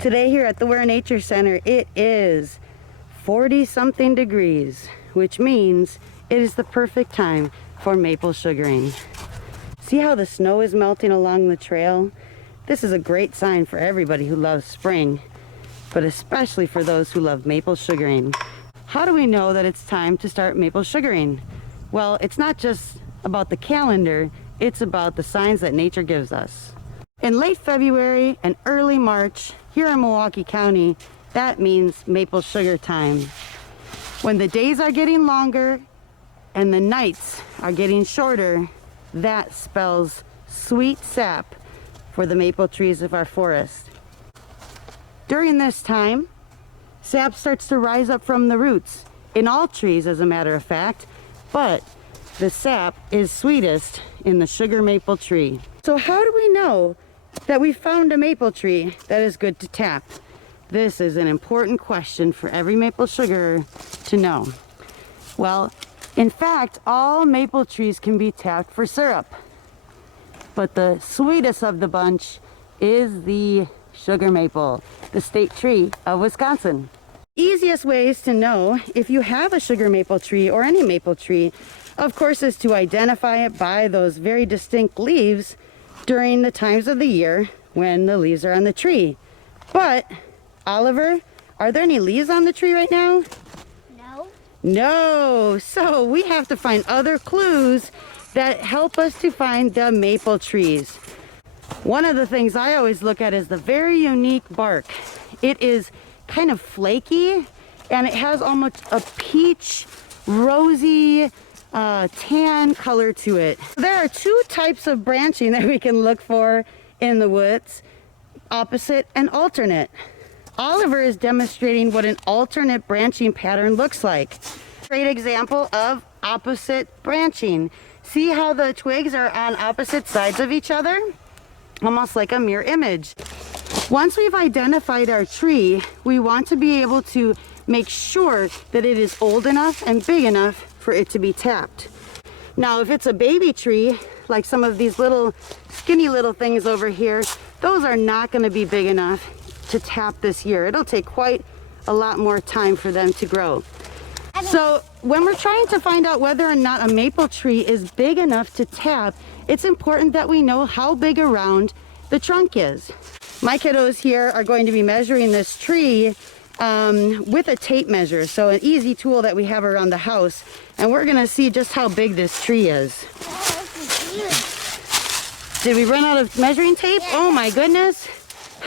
Today here at the Ware Nature Center, it is 40-something degrees, which means it is the perfect time for maple sugaring. See how the snow is melting along the trail? This is a great sign for everybody who loves spring, but especially for those who love maple sugaring. How do we know that it's time to start maple sugaring? Well, it's not just about the calendar, it's about the signs that nature gives us. In late February and early March, here in Milwaukee County, that means maple sugar time. When the days are getting longer and the nights are getting shorter, that spells sweet sap for the maple trees of our forest. During this time, sap starts to rise up from the roots, in all trees as a matter of fact, but the sap is sweetest in the sugar maple tree. So how do we know that we found a maple tree that is good to tap? This is an important question for every maple sugarer to know. Well, in fact, all maple trees can be tapped for syrup, but the sweetest of the bunch is the sugar maple, the state tree of Wisconsin. Easiest ways to know if you have a sugar maple tree or any maple tree, of course, is to identify it by those very distinct leaves during the times of the year when the leaves are on the tree. But, Oliver, are there any leaves on the tree right now? No. No, so we have to find other clues that help us to find the maple trees. One of the things I always look at is the very unique bark. It is kind of flaky and it has almost a peach, rosy, tan color to it. There are two types of branching that we can look for in the woods: opposite and alternate. Oliver is demonstrating what an alternate branching pattern looks like. Great example of opposite branching. See how the twigs are on opposite sides of each other? Almost like a mirror image. Once we've identified our tree, we want to be able to make sure that it is old enough and big enough for it to be tapped. Now, if it's a baby tree, like some of these little skinny little things over here, those are not going to be big enough to tap this year. It'll take quite a lot more time for them to grow. So when we're trying to find out whether or not a maple tree is big enough to tap, it's important that we know how big around the trunk is. My kiddos here are going to be measuring this tree with a tape measure, so an easy tool that we have around the house, and we're gonna see just how big this tree is. Did we run out of measuring tape? Oh my goodness.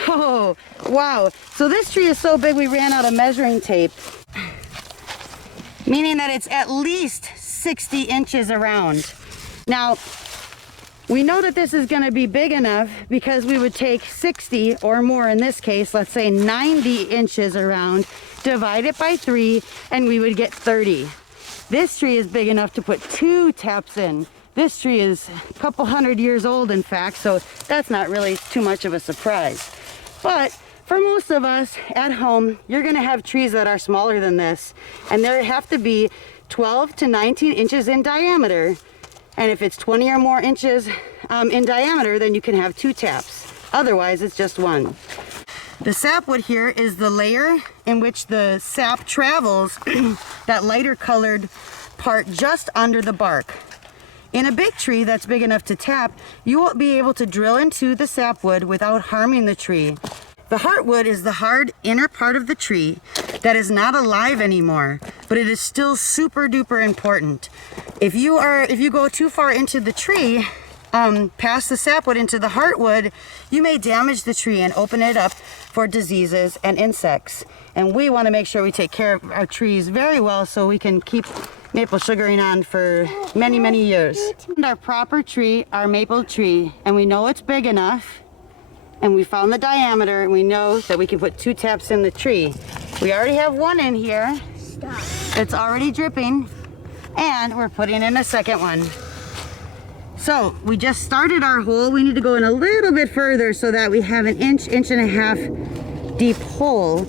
Oh, wow. So this tree is so big we ran out of measuring tape, meaning that it's at least 60 inches around. Now, we know that this is going to be big enough because we would take 60 or more, in this case, let's say 90 inches around, divide it by 3, and we would get 30. This tree is big enough to put 2 taps in. This tree is a couple hundred years old, in fact, so that's not really too much of a surprise. But for most of us at home, you're going to have trees that are smaller than this, and they have to be 12 to 19 inches in diameter. And if it's 20 or more inches in diameter, then you can have 2 taps. Otherwise, it's just 1. The sapwood here is the layer in which the sap travels, that lighter colored part just under the bark. In a big tree that's big enough to tap, you won't be able to drill into the sapwood without harming the tree. The heartwood is the hard inner part of the tree that is not alive anymore, but it is still super duper important. If you go too far into the tree, past the sapwood into the heartwood, you may damage the tree and open it up for diseases and insects. And we want to make sure we take care of our trees very well so we can keep maple sugaring on for many, many years. Our proper tree, our maple tree, and we know it's big enough, and we found the diameter, and we know that we can put 2 taps in the tree. We already have 1 in here. Stop. It's already dripping, and we're putting in a second one. So we just started our hole. We need to go in a little bit further so that we have an inch and a half deep hole.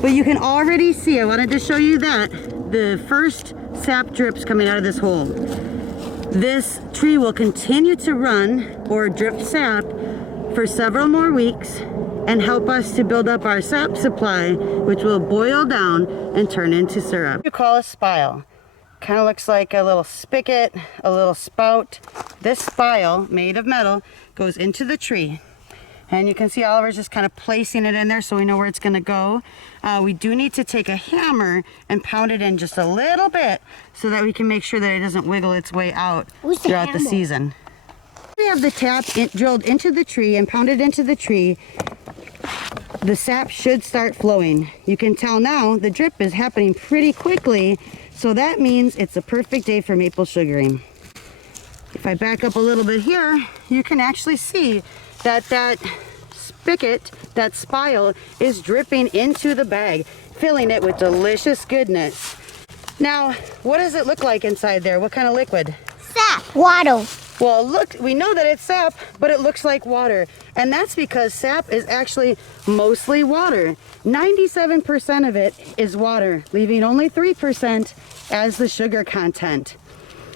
But you can already see, I wanted to show you that, the first sap drips coming out of this hole. This tree will continue to run or drip sap for several more weeks, and help us to build up our sap supply, which will boil down and turn into syrup. You call a spile. Kind of looks like a little spigot, a little spout. This spile, made of metal, goes into the tree. And you can see Oliver's just kind of placing it in there so we know where it's going to go. We do need to take a hammer and pound it in just a little bit so that we can make sure that it doesn't wiggle its way out throughout the season. We have the tap drilled into the tree and pounded into the tree. The sap should start flowing. You can tell now the drip is happening pretty quickly, so that means it's a perfect day for maple sugaring. If I back up a little bit here, you can actually see that spigot, that spile, is dripping into the bag, filling it with delicious goodness. Now, what does it look like inside there? What kind of liquid? Sap. Water. Well, look, we know that it's sap, but it looks like water. And that's because sap is actually mostly water. 97% of it is water, leaving only 3% as the sugar content.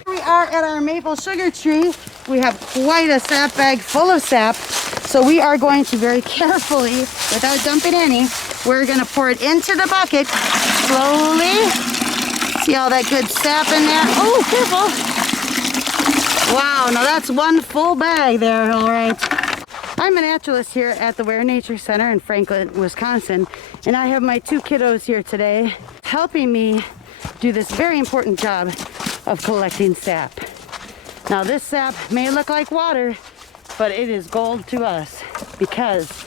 We are at our maple sugar tree. We have quite a sap bag full of sap. So we are going to very carefully, without dumping any, we're going to pour it into the bucket slowly. See all that good sap in there? Oh, careful. Wow, now that's one full bag there, all right. I'm a naturalist here at the Ware Nature Center in Franklin, Wisconsin, and I have my two kiddos here today helping me do this very important job of collecting sap. Now this sap may look like water, but it is gold to us because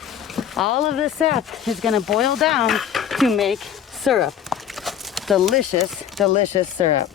all of this sap is going to boil down to make syrup. Delicious, delicious syrup.